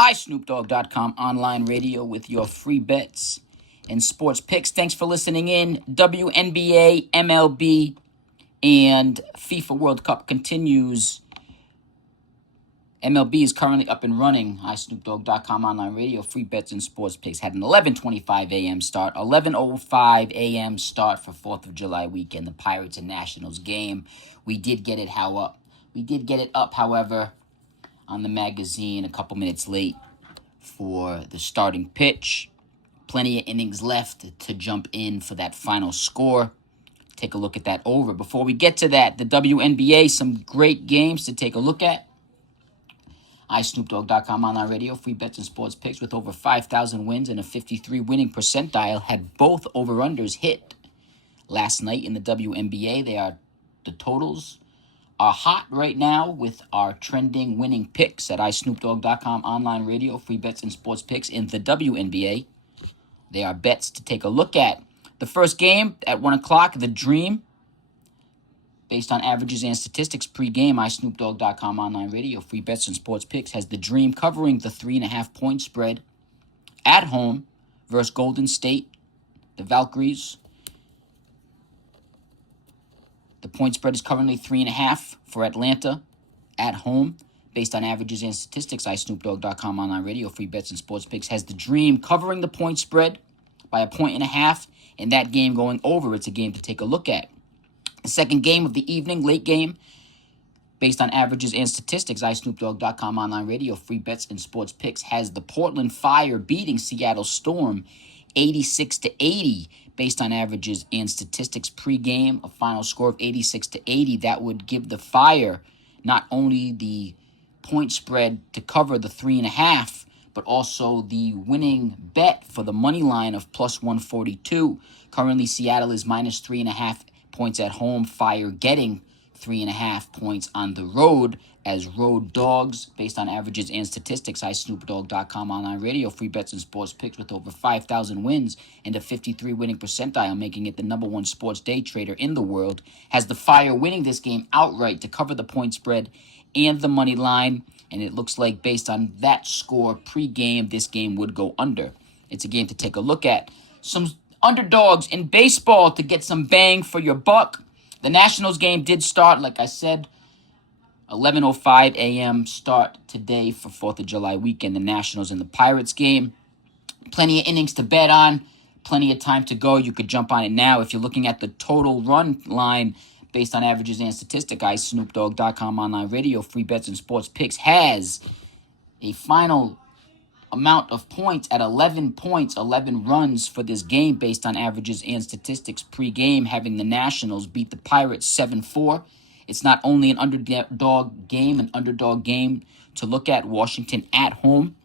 iSnoopDogg.com online radio with your free bets and sports picks. Thanks for listening in. WNBA, MLB, and FIFA World Cup continues. MLB is currently up and running. iSnoopDogg.com online radio, free bets and sports picks. Had an 11:25 a.m. start, 11:05 a.m. start for 4th of July weekend, the Pirates and Nationals game. We did get it up, however, on the magazine a couple minutes late for the starting pitch. Plenty of innings left to jump in for that final score. Take a look at that over. Before we get to that, the WNBA, some great games to take a look at. iSnoopDogg.com online radio, free bets and sports picks with over 5,000 wins and a 53 winning percentile. Had both over-unders hit last night in the WNBA. The totals are hot right now with our trending winning picks at iSnoopDogg.com online radio, free bets and sports picks in the WNBA. They are bets to take a look at. The first game at 1 o'clock, The Dream, based on averages and statistics pre-game, iSnoopDogg.com online radio, free bets and sports picks, has The Dream covering the 3.5-point spread at home versus Golden State, the Valkyries. The point spread is currently 3.5 for Atlanta at home. Based on averages and statistics, iSnoopDogg.com online radio, free bets and sports picks, has The Dream covering the point spread by 1.5, and that game going over. It's a game to take a look at. The second game of the evening, late game, based on averages and statistics, iSnoopDogg.com online radio, free bets and sports picks, has the Portland Fire beating Seattle Storm 86-80. Based on averages and statistics pre-game, a final score of 86-80. That would give the Fire not only the point spread to cover the 3.5, but also the winning bet for the money line of plus 142. Currently, Seattle is minus 3.5 points at home. Fire getting 3.5 points on the road as road dogs. Based on averages and statistics, iSnoopDogg.com online radio, free bets and sports picks with over 5,000 wins and a 53 winning percentile, making it the number one sports day trader in the world, has the Fire winning this game outright to cover the point spread and the money line. And it looks like based on that score pre-game, this game would go under. It's a game to take a look at. Some underdogs in baseball to get some bang for your buck. The Nationals game did start, like I said, 11:05 a.m. start today for 4th of July weekend, the Nationals and the Pirates game. Plenty of innings to bet on, plenty of time to go. You could jump on it now. If you're looking at the total run line based on averages and statistics, iSnoopDogg.com online radio, free bets and sports picks, has a final amount of points at 11 points, 11 runs for this game based on averages and statistics pre-game, having the Nationals beat the Pirates 7-4. It's not only an underdog game to look at, Washington at home,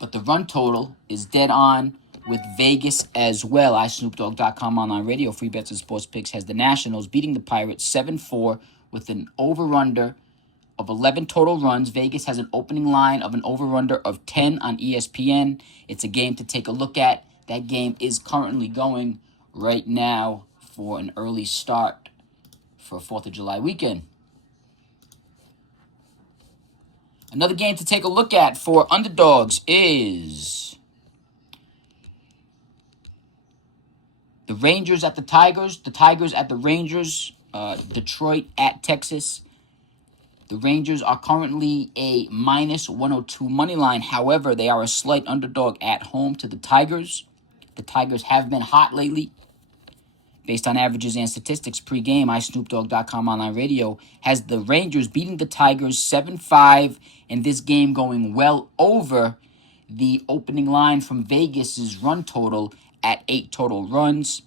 but the run total is dead on with Vegas as well. iSnoopDogg.com online radio, free bets and sports picks, has the Nationals beating the Pirates 7-4 with an over-under of 11 total runs. Vegas has an opening line of an over-under of 10 on ESPN. It's a game to take a look at. That game is currently going right now for an early start for 4th of July weekend. Another game to take a look at for underdogs is the Rangers at the Tigers, the Tigers at the Rangers, Detroit at Texas. The Rangers are currently a minus 102 money line. However, they are a slight underdog at home to the Tigers. The Tigers have been hot lately. Based on averages and statistics pre-game, iSnoopDogg.com online radio has the Rangers beating the Tigers 7-5, and this game going well over the opening line from Vegas's run total at 8 total runs.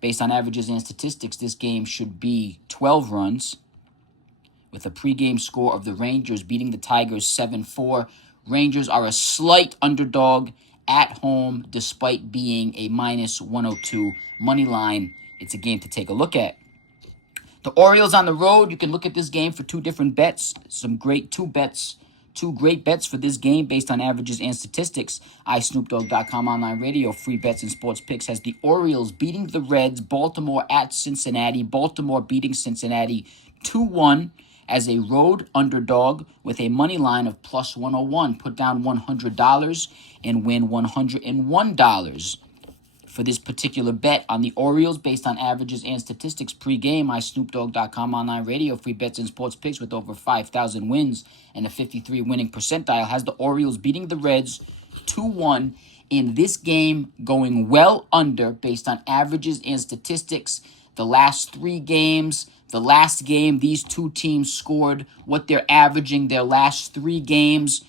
Based on averages and statistics, this game should be 12 runs, with a pregame score of the Rangers beating the Tigers 7-4. Rangers are a slight underdog at home despite being a minus 102 money line. It's a game to take a look at. The Orioles on the road, you can look at this game for two different bets. Two great bets for this game based on averages and statistics. iSnoopDogg.com online radio, free bets and sports picks, has the Orioles beating the Reds, Baltimore at Cincinnati. Baltimore beating Cincinnati 2-1. as a road underdog with a money line of plus 101. Put down $100 and win $101 for this particular bet on the Orioles based on averages and statistics pre-game. iSnoopDogg.com online radio, free bets and sports picks with over 5,000 wins and a 53 winning percentile has the Orioles beating the Reds 2-1 in this game, going well under based on averages and statistics. The last 3 games, the last game these two teams scored, what they're averaging their last 3 games,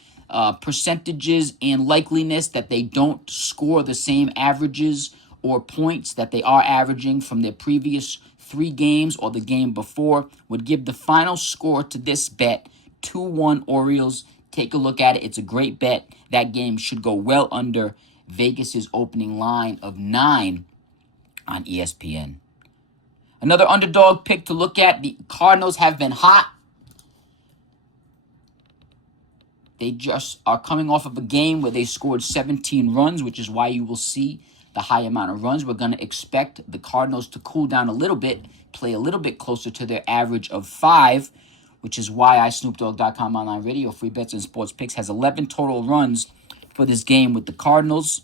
percentages and likeliness that they don't score the same averages or points that they are averaging from their previous 3 games or the game before would give the final score to this bet 2-1 Orioles. Take a look at it. It's a great bet. That game should go well under Vegas's opening line of 9 on ESPN. Another underdog pick to look at. The Cardinals have been hot. They just are coming off of a game where they scored 17 runs, which is why you will see the high amount of runs. We're going to expect the Cardinals to cool down a little bit, play a little bit closer to their average of 5, which is why iSnoopDogg.com online radio, free bets and sports picks, has 11 total runs for this game with the Cardinals.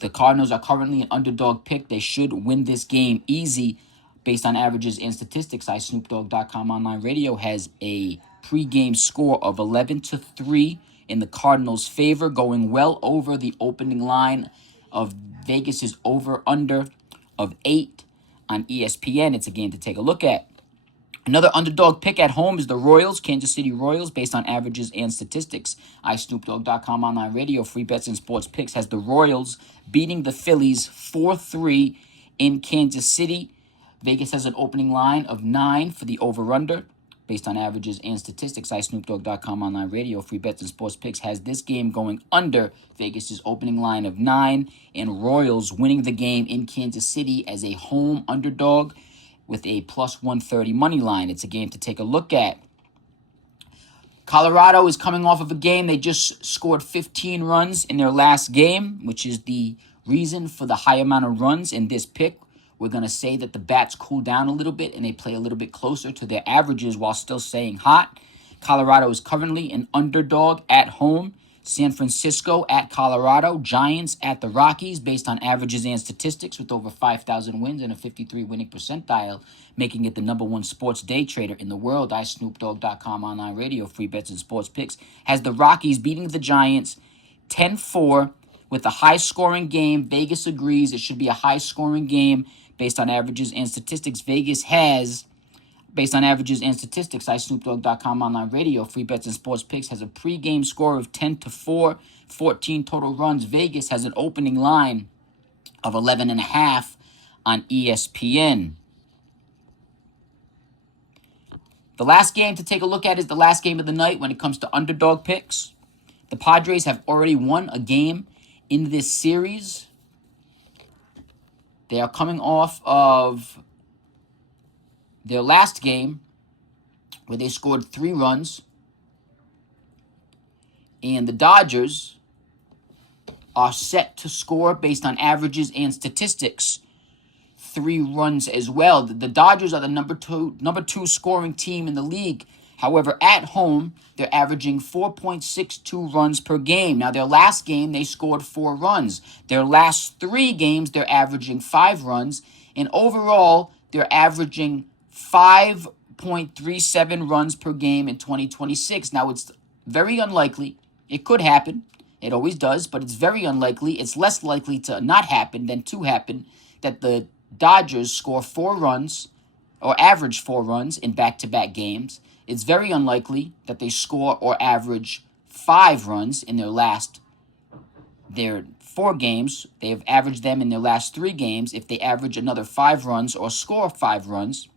The Cardinals are currently an underdog pick. They should win this game easy based on averages and statistics. iSnoopDogg.com online radio has a pre-game score of 11-3 in the Cardinals' favor, going well over the opening line of Vegas's over-under of 8 on ESPN. It's a game to take a look at. Another underdog pick at home is the Royals, Kansas City Royals, based on averages and statistics. iSnoopDogg.com online radio, free bets and sports picks, has the Royals beating the Phillies 4-3 in Kansas City. Vegas has an opening line of 9 for the over-under. Based on averages and statistics, iSnoopDogg.com online radio, free bets and sports picks, has this game going under Vegas's opening line of 9 and Royals winning the game in Kansas City as a home underdog with a plus 130 money line. It's a game to take a look at. Colorado is coming off of a game. They just scored 15 runs in their last game, which is the reason for the high amount of runs in this pick. We're going to say that the bats cool down a little bit and they play a little bit closer to their averages while still staying hot. Colorado is currently an underdog at home. San Francisco at Colorado. Giants at the Rockies based on averages and statistics with over 5,000 wins and a 53 winning percentile, making it the number 1 sports day trader in the world. iSnoopDogg.com online radio, free bets and sports picks, has the Rockies beating the Giants 10-4 with a high-scoring game. Vegas agrees it should be a high-scoring game based on averages and statistics. Vegas has, based on averages and statistics, iSnoopDogg.com online radio, free bets and sports picks, has a pregame score of 10-4, 14 total runs. Vegas has an opening line of 11.5 on ESPN. The last game to take a look at is the last game of the night when it comes to underdog picks. The Padres have already won a game in this series. They are coming off of their last game where they scored 3 runs. And the Dodgers are set to score based on averages and statistics 3 runs as well. The Dodgers are the number two scoring team in the league. However, at home, they're averaging 4.62 runs per game. Now, their last game, they scored 4 runs. Their last 3 games, they're averaging 5 runs. And overall, they're averaging 5.37 runs per game in 2026. Now, it's very unlikely. It could happen. It always does, but it's very unlikely. It's less likely to not happen than to happen that the Dodgers score 4 runs or average 4 runs in back-to-back games. It's very unlikely that they score or average 5 runs in their 4 games. They have averaged them in their last 3 games. If they average another 5 runs or score 5 runs,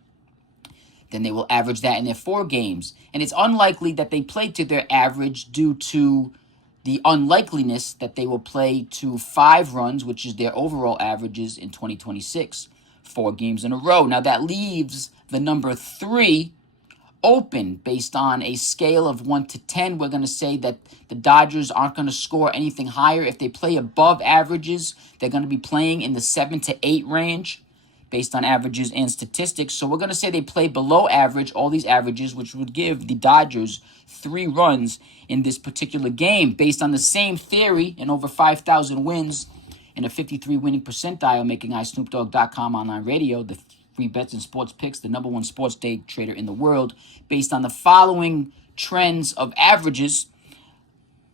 then they will average that in their 4 games. And it's unlikely that they play to their average due to the unlikeliness that they will play to 5 runs, which is their overall averages in 2026, 4 games in a row. Now that leaves the number 3 open based on a scale of 1 to 10. We're going to say that the Dodgers aren't going to score anything higher. If they play above averages, they're going to be playing in the 7 to 8 range. based on averages and statistics. So we're going to say they play below average, all these averages, which would give the Dodgers 3 runs in this particular game based on the same theory and over 5,000 wins and a 53 winning percentile, making iSnoopDogg.com online radio the free bets and sports picks, the number one sports day trader in the world, based on the following trends of averages.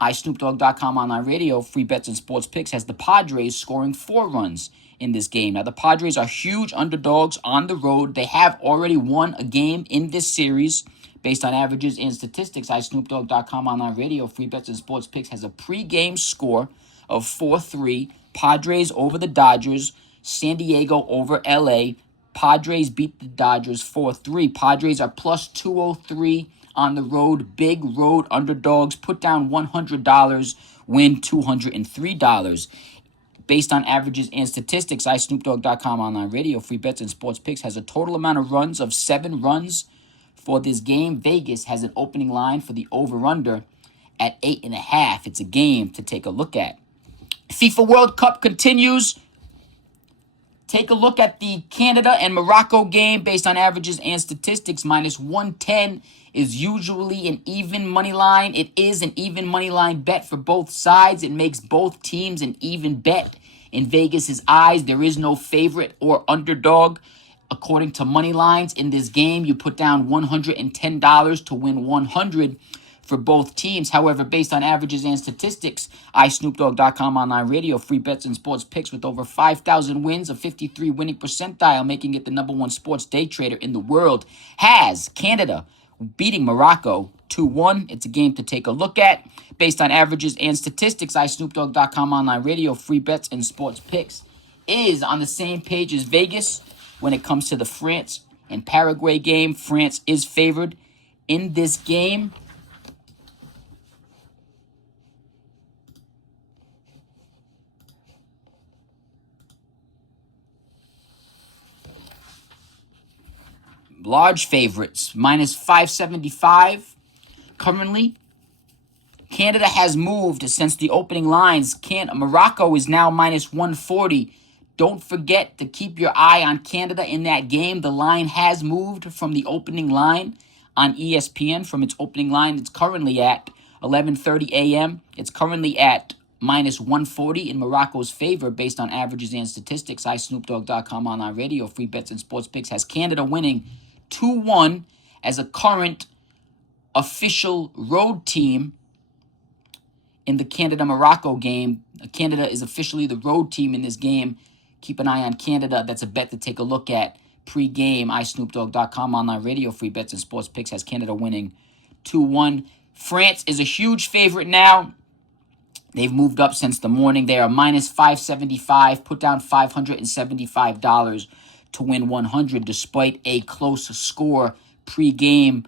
iSnoopDogg.com online radio, free bets and sports picks, has the Padres scoring 4 runs in this game. Now, the Padres are huge underdogs on the road. They have already won a game in this series. Based on averages and statistics, iSnoopDogg.com online radio, free bets and sports picks, has a pregame score of 4-3. Padres over the Dodgers. San Diego over LA. Padres beat the Dodgers 4-3. Padres are plus 203 on the road. Big road underdogs. Put down $100, win $203. Based on averages and statistics, iSnoopDogg.com online radio, free bets and sports picks, has a total amount of runs of 7 runs for this game. Vegas has an opening line for the over-under at 8.5. It's a game to take a look at. FIFA World Cup continues. Take a look at the Canada and Morocco game based on averages and statistics. Minus 110 is usually an even money line. It is an even money line bet for both sides. It makes both teams an even bet in Vegas's eyes. There is no favorite or underdog. According to money lines in this game, you put down $110 to win $100 for both teams. However, based on averages and statistics, iSnoopDogg.com online radio, free bets and sports picks with over 5,000 wins, a 53 winning percentile, making it the number one sports day trader in the world, has Canada beating Morocco 2-1. It's a game to take a look at. Based on averages and statistics, iSnoopDogg.com online radio, free bets and sports picks, is on the same page as Vegas when it comes to the France and Paraguay game. France is favored in this game. Large favorites, minus 575 currently. Canada has moved since the opening lines. Morocco is now minus 140. Don't forget to keep your eye on Canada in that game. The line has moved from the opening line on ESPN. From its opening line, it's currently at 11:30 a.m. It's currently at minus 140 in Morocco's favor based on averages and statistics. iSnoopDogg.com online radio, free bets and sports picks, has Canada winning 2-1 as a current official road team in the Canada-Morocco game. Canada is officially the road team in this game. Keep an eye on Canada. That's a bet to take a look at pre-game. iSnoopDogg.com online radio, free bets and sports picks, has Canada winning 2-1. France is a huge favorite now. They've moved up since the morning. They are minus 575. Put down $575 to win 100 despite a close score pre-game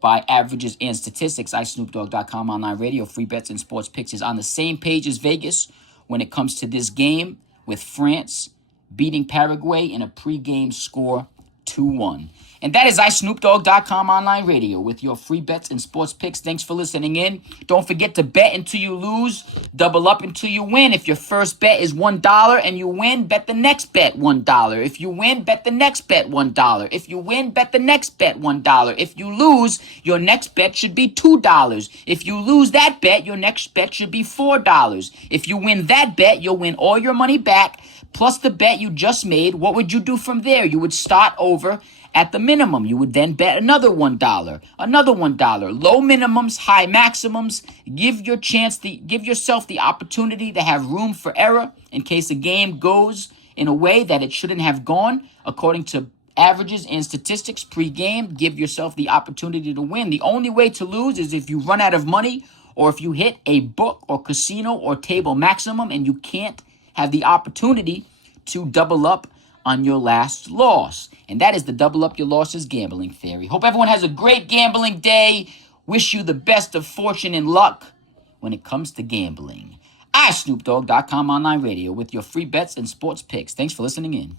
by averages and statistics. iSnoopDogg.com online radio, free bets and sports picks, is on the same page as Vegas when it comes to this game, with France beating Paraguay in a pre-game score 2-1. And that is iSnoopDogg.com online radio with your free bets and sports picks. Thanks for listening in. Don't forget to bet until you lose, double up until you win. If your first bet is $1 and you win, bet the next bet $1. If you win, bet the next bet $1. If you win, bet the next bet $1. If you lose, your next bet should be $2. If you lose that bet, your next bet should be $4. If you win that bet, you'll win all your money back, plus the bet you just made. What would you do from there? You would start over at the minimum. You would then bet another $1, another $1. Low minimums, high maximums. Give yourself the opportunity to have room for error in case a game goes in a way that it shouldn't have gone. According to averages and statistics pre-game, give yourself the opportunity to win. The only way to lose is if you run out of money, or if you hit a book or casino or table maximum and you can't have the opportunity to double up on your last loss. And that is the double up your losses gambling theory. Hope everyone has a great gambling day. Wish you the best of fortune and luck when it comes to gambling. iSnoopDogg.com online radio with your free bets and sports picks. Thanks for listening in.